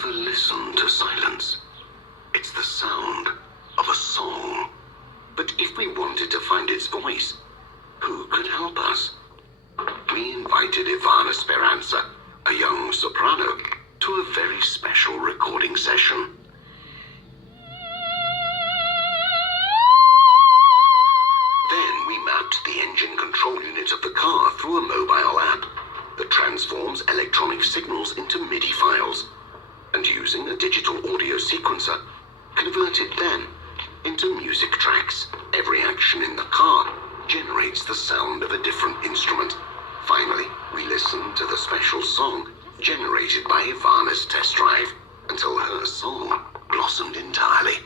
ever listened to silence? It's the sound of a song. But if we wanted to find its voice, who could help us? We invited IVANNA Speranza, a young soprano, to a very special recording session. Then we mapped the engine control unit of the car through a mobile app that transforms electronic signals into MIDI files, and using a digital audio sequencer, converted them into music tracks. Every action in the car generates the sound of a different instrument. Finally, we listened to the special song generated by IVANNA's test drive until her song blossomed entirely.